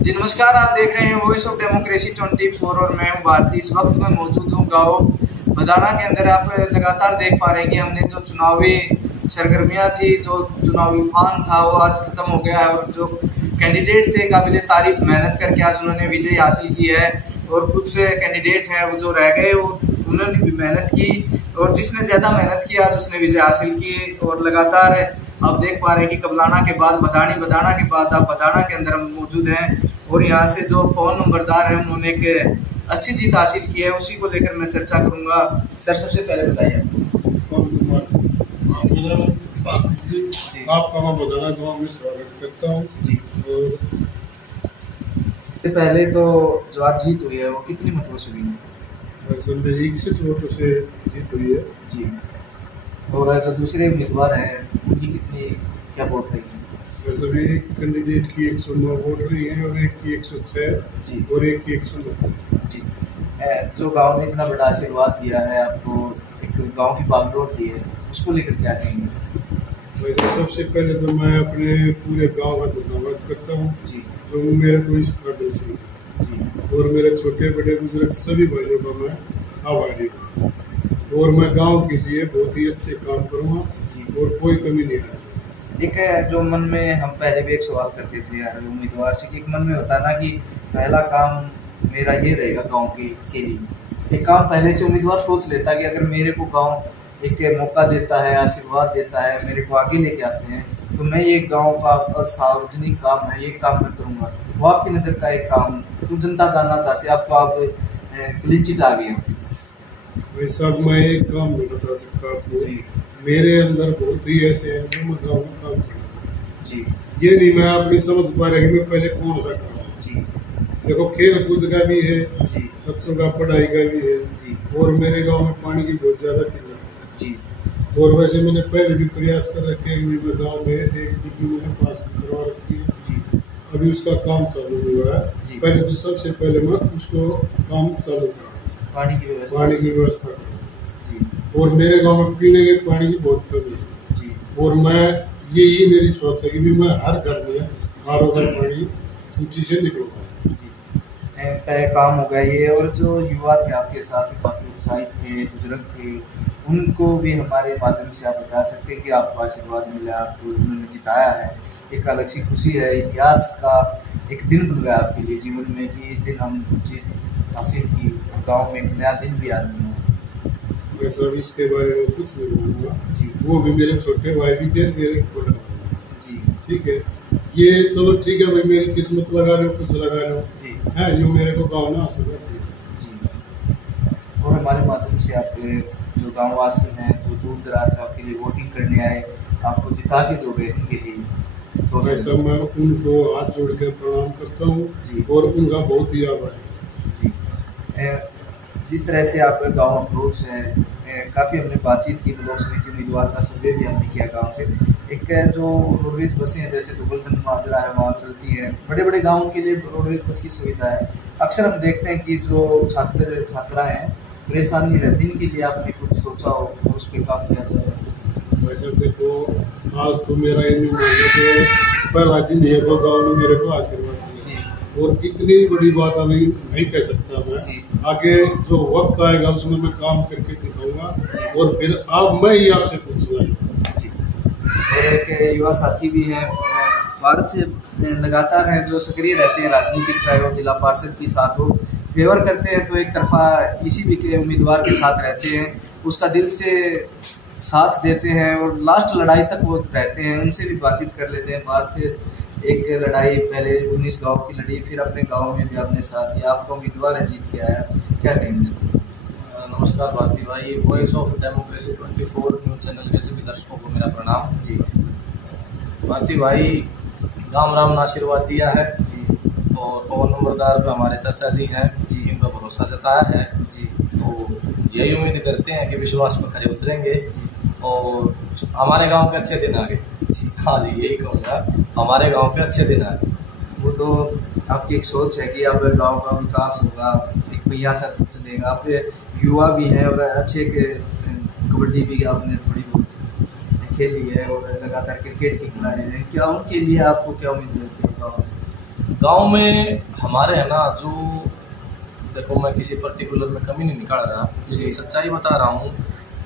जी नमस्कार, आप देख रहे हैं वॉइस ऑफ डेमोक्रेसी 24 और मैं हूं भारती। इस वक्त मैं मौजूद हूं गांव बदाना के अंदर। आप लगातार देख पा रहे हैं कि हमने जो चुनावी सरगर्मियां थी, जो चुनावी उफान था, वो आज खत्म हो गया है और जो कैंडिडेट थे काबिल तारीफ मेहनत करके आज उन्होंने विजय हासिल की है। और कुछ कैंडिडेट हैं वो जो रह गए, वो उन्होंने भी मेहनत की और जिसने ज़्यादा मेहनत की आज उसने विजय हासिल की। और लगातार आप देख पा रहे हैं कि कबलाना के बाद बदाना के बाद आप बदाना के अंदर मौजूद हैं और यहाँ से जो पवन नंबरदार है उन्होंने एक अच्छी जीत हासिल की है, उसी को लेकर मैं चर्चा करूंगा। सर सबसे पहले बताइए। आपका मैं बदाना गाँव में स्वागत करता हूँ जी। और पहले तो जो आज जीत हुई है वो कितनी मतों से हुई है? वैसे मेरी 61 वोटों से जीत हुई है जी। और जो दूसरे उम्मीदवार हैं उनकी कितनी क्या वोट रही है? वैसे भी कैंडिडेट की 109 वोट रही है और एक की 106 जी और एक की 109 जी। जो गांव ने इतना बड़ा आशीर्वाद दिया है आपको, एक गांव की बागडोर दी है, उसको लेकर क्या कहेंगे? वैसे सबसे पहले तो मैं अपने पूरे गांव का धन्यवाद करता हूँ जी, जो मेरे को इस काबिल से जी। और मेरे छोटे बड़े बुजुर्ग सभी भाइयों का मैं आभारी हूँ और मैं गांव के लिए बहुत ही अच्छे काम करूँगा जी और कोई कमी नहीं आएगी। एक जो मन में हम पहले भी एक सवाल करते थे यार उम्मीदवार से कि एक मन में होता है ना कि पहला काम मेरा ये रहेगा गांव के लिए। एक काम पहले से उम्मीदवार सोच लेता कि अगर मेरे को गांव एक मौका देता है, आशीर्वाद देता है, मेरे को आगे लेके आते हैं, तो मैं ये गांव का सार्वजनिक काम है, ये काम मैं करूँगा। वो आपकी नज़र का एक काम जो जनता जानना चाहती है, आपको आप क्लीन चिट आ गए। भाई साहब मैं एक काम नहीं बता सकता आपको जी। मेरे अंदर बहुत ही ऐसे हैं जो मैं गाँव में काम करना चाहता हूँ जी। ये नहीं मैं अपनी समझ पा रहा कि मैं पहले कौन सा काम जी। देखो खेल कूद का भी है जी, बच्चों का पढ़ाई का भी है जी। और मेरे गांव में पानी की बहुत ज़्यादा किल्लत है जी। और वैसे मैंने पहले भी प्रयास कर रखे हैं कि गाँव में एक डिग्री मैंने पास करवा रखी है जी। अभी उसका काम चालू हुआ है जी। पहले तो सबसे पहले मैं उसको काम चालू करा पानी की व्यवस्था जी। और मेरे गांव में पीने के पानी की बहुत कमी है जी। और मैं यही मेरी सोच है कि भी मैं हर घर में आर ओ का पानी सूची से निकलूंगा। काम हो गया ये। और जो युवा थे आपके साथ काफ़ी उत्साहित थे, बुजुर्ग थे, उनको भी हमारे माध्यम से आप बता सकते हैं कि आपको आशीर्वाद मिला, आपको उन्होंने जिताया है, एक अलग सी खुशी है, इतिहास का एक दिन बन गया आपके लिए जीवन में कि इस दिन हम जीत हासिल की, गांव में एक नया दिन भी आ गया। मैं सब इसके बारे में कुछ नहीं बोलूँगा जी। वो भी मेरे छोटे भाई भी थे, मेरे बड़ा जी। ठीक है, ये चलो ठीक है भाई, मेरी किस्मत लगा लो, कुछ लगा लो जी है, जो मेरे को गाँव ना हासिल जी। और हमारे माध्यम से आप जो गाँव वासी हैं, जो दूर दराज आपके लिए वोटिंग करने आए, आपको जिता के जो गए उनके लिए तो वैसे मैं उनको हाथ जोड़ के प्रणाम करता हूँ जी। और उनका बहुत ही आभार जी। जिस तरह से आप गांव अप्रोच है, काफ़ी हमने बातचीत की, लोक समिति उम्मीदवार का सर्वे भी हमने किया गांव से। एक जो रोडवेज बसें हैं जैसे दुबलगंज माजरा है वहाँ चलती है, बड़े बड़े गाँव के लिए रोडवेज बस की सुविधा है। अक्सर हम देखते हैं कि जो छात्राएँ हैं परेशानी रहती है, इनके लिए आपने कुछ सोचा हो और उस पर काम किया जाए? वैसे देखो आज तो मेरा इन महीने के पहला दिन है तो गाँव ने मेरे को आशीर्वाद दिया और इतनी बड़ी बात अभी नहीं कह सकता मैं जी। आगे जो वक्त आएगा उसमें मैं काम करके दिखाऊंगा और फिर अब मैं ही आपसे पूछूंगा जी। और एक युवा साथी भी हैं भारत से लगातार हैं, जो सक्रिय रहते हैं राजनीतिक, चाहे वो जिला पार्षद के साथ हो, फेवर करते हैं तो एक तरफा किसी भी के उम्मीदवार के साथ रहते हैं, उसका दिल से साथ देते हैं और लास्ट लड़ाई तक वो रहते हैं। उनसे भी बातचीत कर लेते हैं। भारत एक लड़ाई पहले 19 गांव की लड़ी, फिर अपने गांव में भी आपने साथ दिया, आपका उम्मीदवार है, जीत के आया, क्या कहेंगे? नमस्कार भारती भाई, voice of democracy 24 news channel के सभी दर्शकों को मेरा प्रणाम जी। भारती भाई राम राम ने आशीर्वाद दिया है जी और पवन नंबरदार पे हमारे चाचा जी हैं जी, इनका भरोसा जताया है जी। तो यही उम्मीद करते हैं कि विश्वास में खरे उतरेंगे जी और हमारे गांव के अच्छे दिन आगे जी। हाँ जी, यही कहूँगा, हमारे गांव के अच्छे दिन आगे। वो तो आपकी एक सोच है कि अब गांव का विकास होगा, एक पहिया सा चलेगा। आप युवा भी हैं और अच्छे के कबड्डी भी आपने थोड़ी बहुत खेली है और लगातार क्रिकेट के खिलाड़ी हैं, क्या उनके लिए आपको क्या उम्मीद रहती है? गांव में हमारे है ना, जो देखो मैं किसी पर्टिकुलर में कमी नहीं निकाल रहा, लेकिन सच्चाई बता रहा हूँ,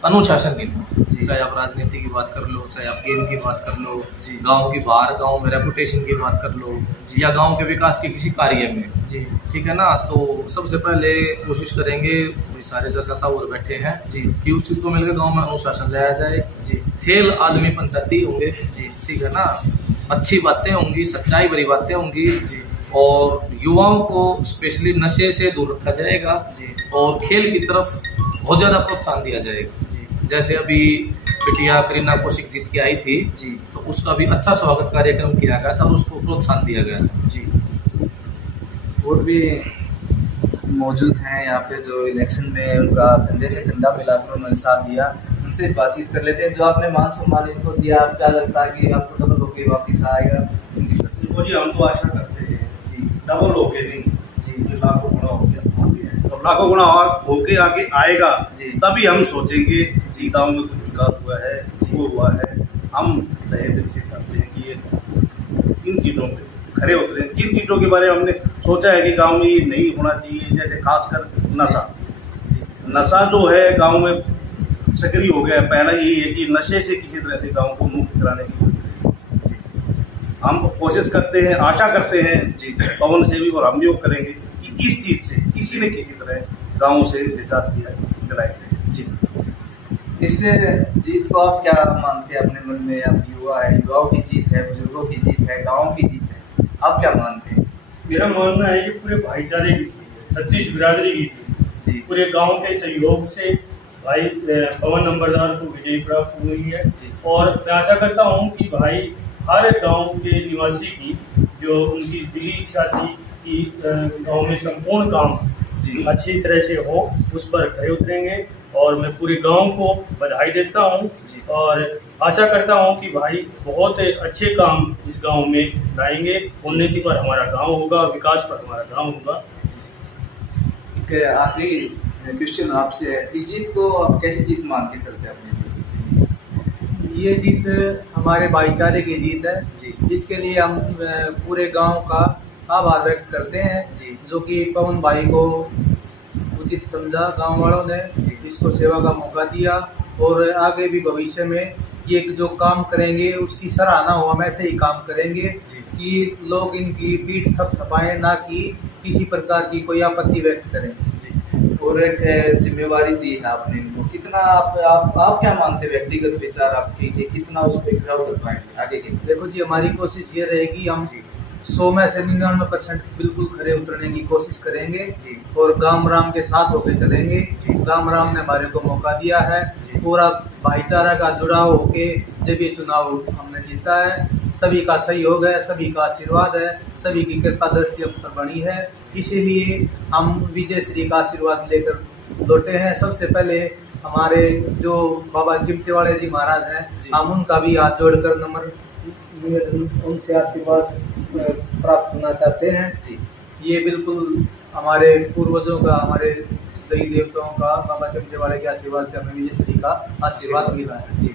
अनुशासन नहीं था। चाहे आप राजनीति की बात कर लो, चाहे आप गेम की बात कर लो, गांव की बाहर, गांव में रेपुटेशन की बात कर लो, या गांव के विकास के किसी कार्य में, ठीक है ना। तो सबसे पहले कोशिश करेंगे, सारे चर्चा और बैठे हैं कि उस चीज़ को मिलकर गांव में अनुशासन लाया जाए। खेल आदमी पंचायती होंगे, ठीक है ना, अच्छी बातें होंगी, सच्चाई भरी बातें होंगी, और युवाओं को स्पेशली नशे से दूर रखा जाएगा, और खेल की तरफ बहुत ज़्यादा प्रोत्साहन दिया जाएगा। जैसे अभी बिटिया करीना कौशिक जीत के आई थी, तो उसका भी अच्छा स्वागत कार्यक्रम किया गया था और उसको प्रोत्साहन दिया गया था। और भी मौजूद हैं यहाँ पे जो इलेक्शन में उनका कंधे से कंधा मिलाकर उन्होंने साथ दिया, उनसे बातचीत कर लेते हैं। जो आपने मान सम्मान इनको दिया, आप क्या लगता है कि आपको डबल होके वापस आएगा? जी, हम तो आशा करते हैं डबल होके नहीं जी, लाखों गुना होके आगे, और लाखों गुना होके आगे आएगा तभी हम सोचेंगे जी गाँव में कुछ विकास हुआ है, वो हुआ है। हम तहे दिल से चाहते हैं कि ये इन चीज़ों पे खरे उतरे। जिन चीज़ों के बारे में हमने सोचा है कि गांव में ये नहीं होना चाहिए, जैसे खासकर नशा जो है गांव में सक्रिय हो गया है। पहला यही है कि नशे से किसी तरह से गांव को मुक्त कराने की हम कोशिश करते हैं, आशा करते हैं पवन से भी, और हम भी वो करेंगे कि इस चीज़ से किसी न किसी तरह गाँव से निजात दिलाई जाए। जी, इस जीत को आप क्या मानते हैं अपने मन में? आप युवा है, युवाओं की जीत है, बुजुर्गों की जीत है, गाँव की जीत है, आप क्या मानते हैं? मेरा मानना है कि पूरे भाईचारे की जीत है, छत्तीस बिरादरी की जीत है। पूरे गांव के सहयोग से भाई पवन नंबरदार को विजयी प्राप्त हुई है, और मैं आशा करता हूं कि भाई हर गांव के निवासी की जो उनकी दिली इच्छा थी कि गांव में संपूर्ण काम अच्छी तरह से हो, उस पर खरे उतरेंगे। और मैं पूरे गांव को बधाई देता हूं, और आशा करता हूं कि भाई बहुत अच्छे काम इस गांव में लाएंगे। उन्नति पर हमारा गांव होगा, विकास पर हमारा गांव होगा। एक आखिरी क्वेश्चन आपसे है, इस जीत को आप कैसी जीत मान के चलते हैं अपने? ये जीत हमारे भाईचारे की जीत है, इसके लिए हम पूरे गांव का आभार व्यक्त करते हैं, जो कि पवन भाई को उचित समझा गांव वालों ने, इसको सेवा का मौका दिया, और आगे भी भविष्य में ये जो काम करेंगे उसकी सराहना हो, हम ऐसे ही काम करेंगे कि लोग इनकी पीठ थपथपाएं, ना कि किसी प्रकार की कोई आपत्ति व्यक्त करें। और एक जिम्मेवारी दी है आपने इनको, कितना आप क्या मानते हैं, व्यक्तिगत विचार आपके कि कितना उस पर खरा उतर पाएंगे आगे के? देखो जी, हमारी कोशिश ये रहेगी, हम 100 में से 99% बिल्कुल खरे उतरने की कोशिश करेंगे, और गाम राम के साथ होके चलेंगे। गाम राम ने हमारे को मौका दिया है, पूरा भाईचारा का जुड़ाव होके जब ये चुनाव हमने जीता है, सभी का सहयोग है, सभी का आशीर्वाद है, सभी की कृपा दृष्टि हम पर बनी है, इसीलिए हम विजय श्री का आशीर्वाद लेकर लौटे हैं। सबसे पहले हमारे जो बाबा चिमटे वाले जी महाराज हैं, हम उनका भी हाथ जोड़कर नम्र निवेदन, उनसे आशीर्वाद प्राप्त करना चाहते हैं। ये बिल्कुल हमारे पूर्वजों का, हमारे देवी देवताओं का, बाबा चिमटे वाले के आशीर्वाद से हमें विजय श्री का आशीर्वाद मिला है।